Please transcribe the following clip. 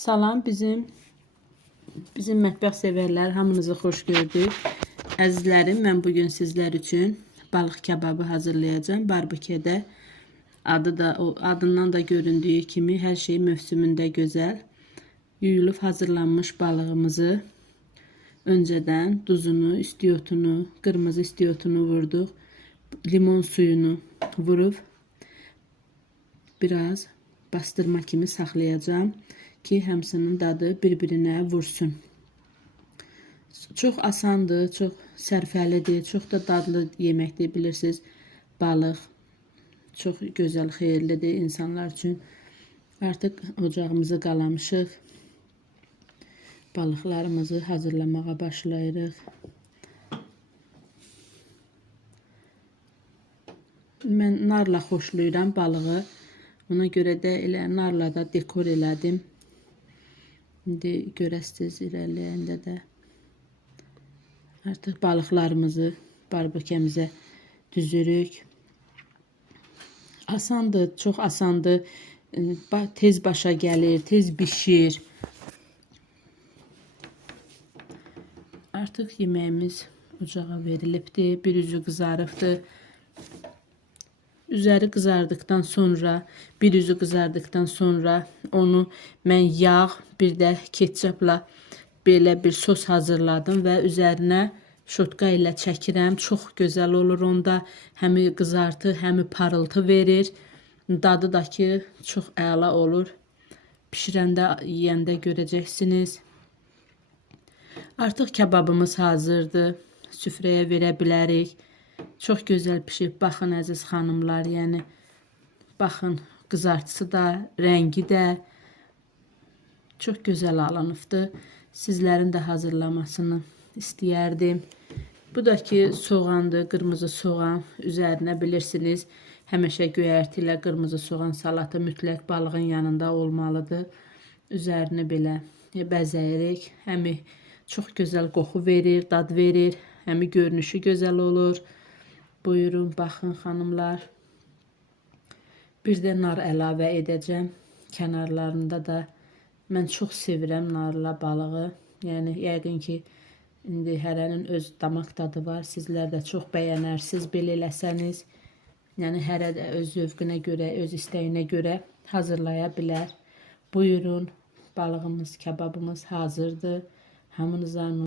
Salam bizim bizim mətbəx sevərlər hamınızı xoş gördük. Əzizlərim, mən bu gün sizlər üçün balıq kebabı hazırlayacağım. Barbeküdə adı da adından da göründüyü kimi hər şey mövsümündə gözəl. Yuyulub hazırlanmış balığımızı öncədən duzunu, istiyotunu, qırmızı istiyotunu vurduq. Limon suyunu vurub biraz bastırma kimi saxlayacağım ki, həmsinin dadı bir-birinə vursun. Çox asandır, çox sərfəlidir, çox da dadlı yeməkdir, bilirsiniz. Balıq çox gözəl, xeyirlidir insanlar üçün. Artıq ocağımızı qalamışıq. Balıqlarımızı hazırlamağa başlayırıq. Mən narla xoşlayıram balığı. Ona görə də elə narla da dekor elədim. İndi görəsiniz irəliləyəndə də artıq balıqlarımızı barbekümüzə düzürük. Asandır, çox asandır. Ba- Tez başa gəlir, tez bişir. Artıq yeməyimiz ocağa verilibdir. Bir üzü qızarıbdır. Üzəri qızardıktan sonra, bir üzü qızardıktan sonra onu mən yağ, bir də ketçapla belə bir sos hazırladım və üzərinə şotka ilə çəkirəm. Çox gözəl olur onda. Həm qızartı, həm parıltı verir. Dadı da ki çox əla olur. Bişirəndə, yeyəndə görəcəksiniz. Artıq kebabımız hazırdır. Süfrəyə verə bilərik. Çox gözəl pişib. Baxın əziz xanımlar, yəni baxın qızartısı da, rəngi də çox gözəl alınıbdı. Sizlərin də hazırlamasını istəyərdim. Bu da ki soğandır, qırmızı soğan. Üzərinə bilirsiniz, həmişə göyərti ilə qırmızı soğan salatı mütləq balığın yanında olmalıdır. Üzərini belə bəzəyirik. Həmi çox gözəl qoxu verir, dad verir, həmi görünüşü gözəl olur. Buyurun, baxın xanımlar. Bir də nar əlavə edəcəm. Kənarlarında da mən çox sevirəm narla balığı. Yəni yəqin ki indi hərənin öz damaq dadı var. Sizlər də çox bəyənərsiniz belə eləsəniz. Yəni hərə də öz zövqünə görə, öz istəyinə görə hazırlaya bilər. Buyurun, balığımız, kebabımız hazırdır. Hamınıza